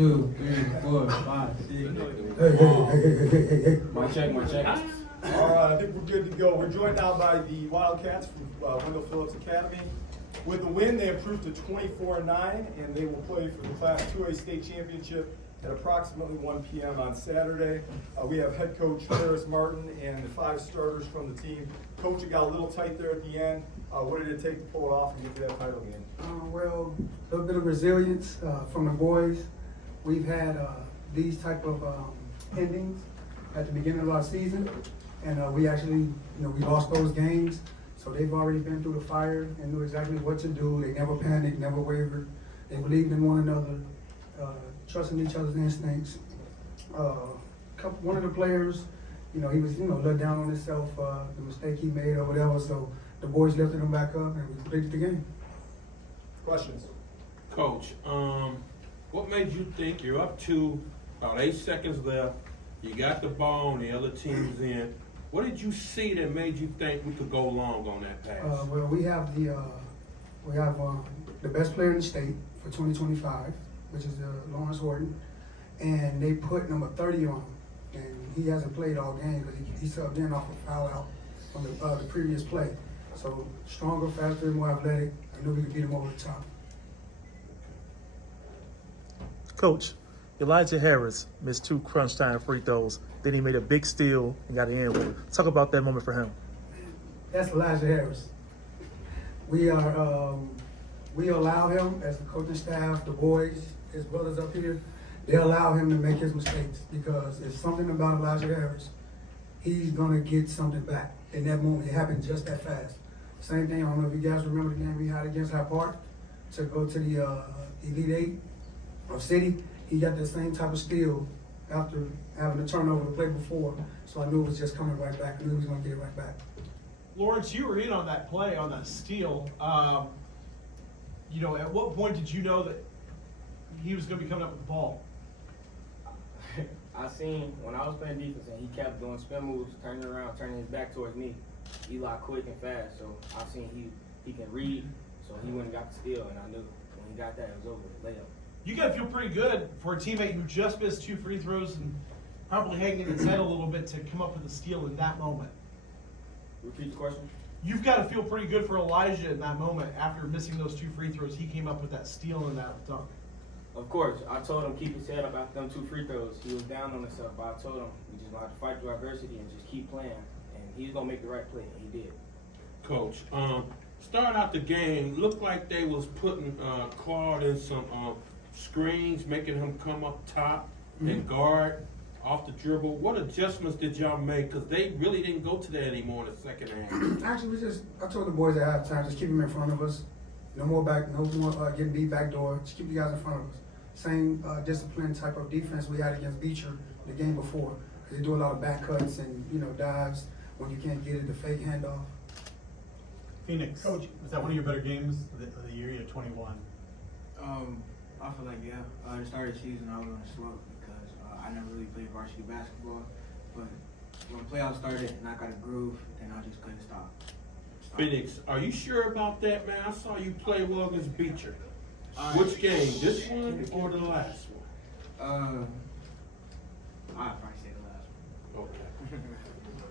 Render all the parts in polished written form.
2, 3, 4, 5, 6. Hey. My check. All right, I think we're good to go. We're joined now by the Wildcats from Wendell Phillips Academy. With the win, they improved to 24-9, and they will play for the Class 2A state championship at approximately 1 p.m. on Saturday. We have head coach Harris Martin and the 5 starters from the team. Coach, it got a little tight there at the end. What did it take to pull it off and get to that title game? Well, a little bit of resilience from the boys. We've had these type of endings at the beginning of our season, and we actually, we lost those games. So they've already been through the fire and knew exactly what to do. They never panicked, never wavered. They believed in one another, trusting each other's instincts. One of the players, he was, let down on himself, the mistake he made or whatever. So the boys lifted him back up and we completed the game. Questions? Coach, what made you think you're up to about 8 seconds left, you got the ball and the other team's in? What did you see that made you think we could go long on that pass? Well, we have the best player in the state for 2025, which is Lawrence Horton, and they put number 30 on him, and he hasn't played all game because he subbed in off a foul out from the previous play. So stronger, faster, more athletic. I knew we could beat him over the top. Coach, Elijah Harris missed 2 crunch time free throws. Then he made a big steal and got an and one. Talk about that moment for him. That's Elijah Harris. We allow him, as the coaching staff, the boys, his brothers up here, they allow him to make his mistakes because it's something about Elijah Harris. He's gonna get something back in that moment. It happened just that fast. Same thing, I don't know if you guys remember the game we had against Hyde Park to go to the Elite Eight of City. He got the same type of steal after having a turnover the play before. So I knew it was just coming right back. I knew he was going to get it right back. Lawrence, you were in on that play, on that steal. At what point did you know that he was going to be coming up with the ball? I seen when I was playing defense and he kept doing spin moves, turning around, turning his back towards me. Eli quick and fast, so I seen he can read, so he went and got the steal, and I knew when he got that, it was over, layup. You got to feel pretty good for a teammate who just missed 2 free throws and probably hanging his head a little bit to come up with a steal in that moment. Repeat the question. You've got to feel pretty good for Elijah in that moment. After missing those 2 free throws, he came up with that steal and that dunk. Of course, I told him keep his head up after them 2 free throws. He was down on himself, but I told him we just have to fight through adversity and just keep playing, and he's gonna make the right play, and he did. Coach, start out the game, looked like they was putting Claude in some screens, making him come up top and guard off the dribble. What adjustments did y'all make? Because they really didn't go to that anymore in the second half. Actually, I told the boys at halftime, just keep them in front of us. No more getting beat back door. Just keep the guys in front of us. Same discipline type of defense we had against Beecher the game before. They do a lot of back cuts and dives when you can't get it, the fake handoff. Phoenix, Coach, was that one of your better games of the year? You're 21. I feel like, yeah. The start of the season, I was on a slow because I never really played varsity basketball. But when playoffs started and I got a groove, then I just couldn't stop. Phoenix, are you sure about that, man? I saw you play well against Beecher. Which game, this one or the last one? I'd probably say the last one. Okay.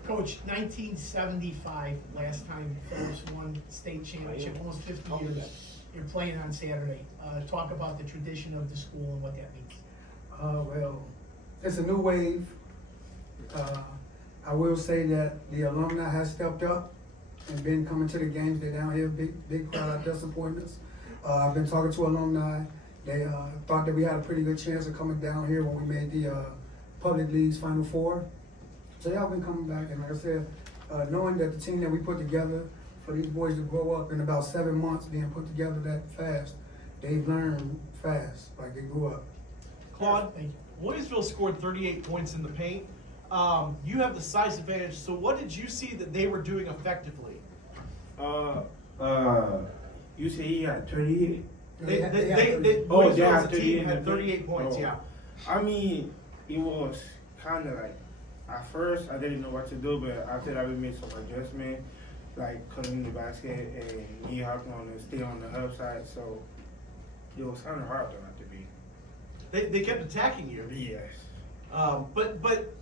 Coach, 1975, last time Phillips won state championship, almost 50 years. You're playing on Saturday. Talk about the tradition of the school and what that means. Well, it's a new wave. I will say that the alumni has stepped up and been coming to the games. They're down here, big crowd out there supporting us. I've been talking to alumni. They thought that we had a pretty good chance of coming down here when we made the Public League's Final Four. So y'all been coming back, and like I said, knowing that the team that we put together for these boys to grow up in about 7 months being put together that fast, they've learned fast, like they grew up. Claude, Williamsville scored 38 points in the paint. You have the size advantage, so what did you see that they were doing effectively? You say he had 38? Williamsville as a team had 38 points, yeah. I mean, it was kind of like, at first I didn't know what to do, but after that we made some adjustment, like cutting the basket and me helping on to stay on the hub side, so it was kind of hard though not to be. they kept attacking you. Yes. But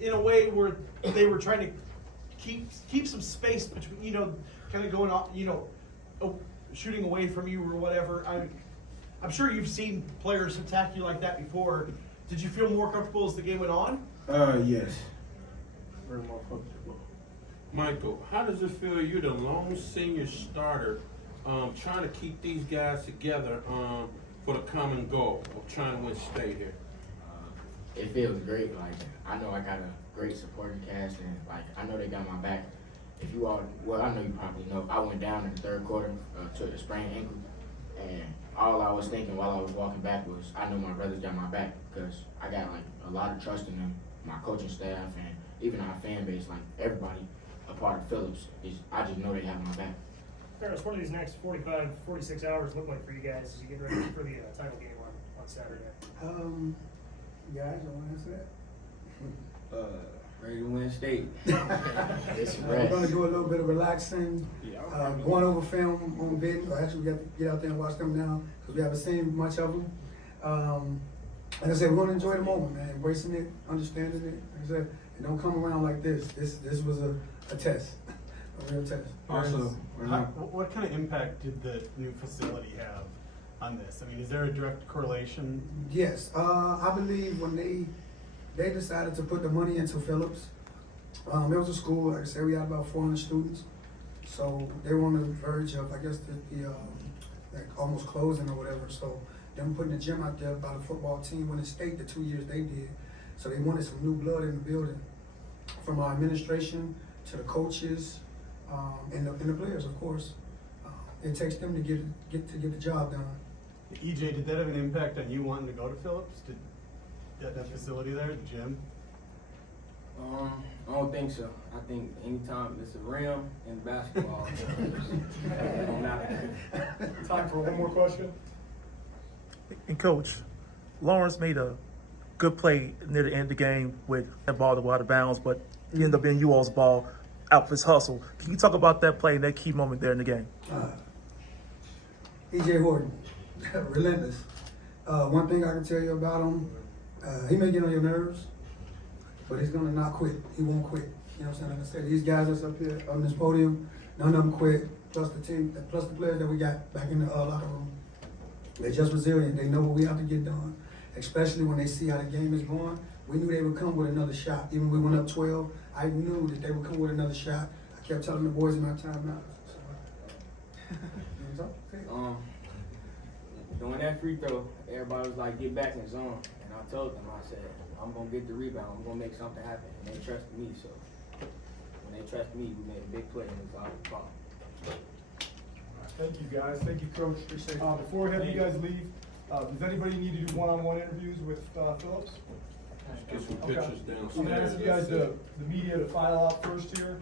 in a way where they were trying to keep some space between, you know, kind of going off, you know, shooting away from you or whatever. I'm sure you've seen players attack you like that before. Did you feel more comfortable as the game went on? Yes. Very more comfortable. Michael, how does it feel? You're the lone senior starter, trying to keep these guys together for the common goal of trying to win state here. It feels great. Like, I know I got a great supporting cast, and like I know they got my back. If you all, well, I know you probably know, I went down in the third quarter, took a sprained ankle, and all I was thinking while I was walking back was, I know my brothers got my back because I got like a lot of trust in them, my coaching staff, and even our fan base, like everybody a part of Phillips. I just know they have my back. Ferris, what do these next 45, 46 hours look like for you guys as you get ready for the title game on Saturday? Guys, you want to answer that? Ready to win state. It's We're rest. gonna do a little bit of relaxing, going over film on video. Actually, we got to get out there and watch them now because we haven't seen much of them. Like I said, we're gonna enjoy the moment, man. Embracing it, understanding it. Like I said, it don't come around like this. This was a test, a real test. Also, What kind of impact did the new facility have on this? I mean, is there a direct correlation? Yes, I believe when they decided to put the money into Phillips, it was a school, like I said, we had about 400 students. So they were on the verge of, I guess, the like almost closing or whatever. So them putting the gym out there by the football team when it state the 2 years they did. So they wanted some new blood in the building, from our administration to the coaches, and the players, of course. It takes them to get the job done. EJ, did that have an impact on you wanting to go to Phillips? Did that facility there, the gym? I don't think so. I think anytime it's a rim in basketball, it don't matter. time for one more question. And coach, Lawrence made a good play near the end of the game with that ball to go out of bounds, but it ended up being you all's ball out of his hustle. Can you talk about that play and that key moment there in the game? EJ Horton, relentless. One thing I can tell you about him, he may get on your nerves, but he's gonna not quit. He won't quit. You know what I'm saying? Like I said, these guys that's up here on this podium, none of them quit. Plus the team, plus the players that we got back in the locker room. They're just resilient. They know what we have to get done, especially when they see how the game is going. We knew they would come with another shot. Even when we went up 12, I knew that they would come with another shot. I kept telling the boys in my timeout. Doing that free throw, everybody was like, get back in the zone. And I told them, I said, I'm going to get the rebound. I'm going to make something happen. And they trusted me. So when they trusted me, we made a big play and it was our problem. Thank you, guys. Thank you, Coach. Appreciate it. Before I have you guys leave, does anybody need to do one-on-one interviews with Phillips? Get some Okay. pictures I'm gonna downstairs. ask you guys, the media, to file out first here.